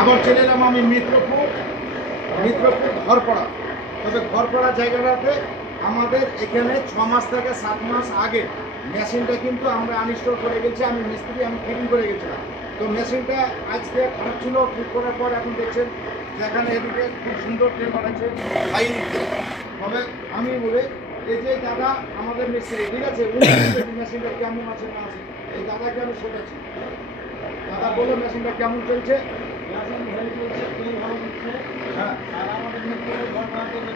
আবার চলে এলাম আমি মিত্রপুর। মিত্রপুর ঘরপড়া। তবে ঘরপড়া জায়গাটাতে আমাদের এখানে ছ মাস থেকে সাত মাস আগে মেশিনটা কিন্তু আমরা আনস্টল করে গেছি, আমি মিস্ত্রি, আমি ফিটিং করে গেছিলাম। তো মেশিনটা আজকে খারাপ ছিল, ঠিক করার পর এখন দেখছেন যেখানে এদিকে খুব সুন্দর ট্রেন বানাচ্ছে তবে আমি বলি, এই যে দাদা আমাদের মিস্ত্রি, ঠিক আছে মেশিনটা কেমন আছে না আছে। এই দাদাকে আমি শোনাচ্ছি দাদা বলো মেশিনটা কেমন চলছে মেশিন ভালো চলছে তেল ভালো দিচ্ছে হ্যাঁ আর আমাদের মিত্রের ঘর বানাতে যেটা তেলে বাড়ছে আমরা নতুন মোবাইল গাড়ি বানানো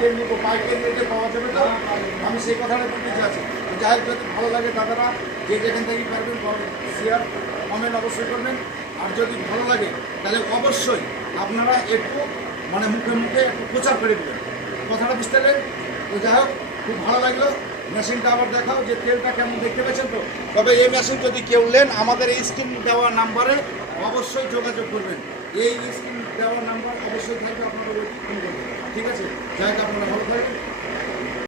তেল নিবো বাইকের রেটে পাওয়া যাবে তো? আমি সেই কথাটা বলতে চাচ্ছি। যাই হোক যদি ভালো লাগে দাদারা, যে যেখান থেকে পারবেন শেয়ার কমেন্ট অবশ্যই করবেন। আর যদি ভালো লাগে, তাহলে অবশ্যই আপনারা একটু মানে মুখে মুখে একটু প্রচার করে দেবেন। কথাটা বুঝতে পারলেন তো যাই হোক, খুব ভালো লাগল। মেশিনটা আবার দেখাও যে তেলটা কেমন দেখতে পেয়েছেন তো? তবে এই মেশিন যদি কেউ নেন, আমাদের এই স্ক্রিন দেওয়া নাম্বারে অবশ্যই যোগাযোগ করবেন। এই স্ক্রিন দেওয়া নাম্বার অবশ্যই থাকবে আপনারা ফোন করবেন ঠিক আছে? যাই আপনারা ভালো থাকবেন।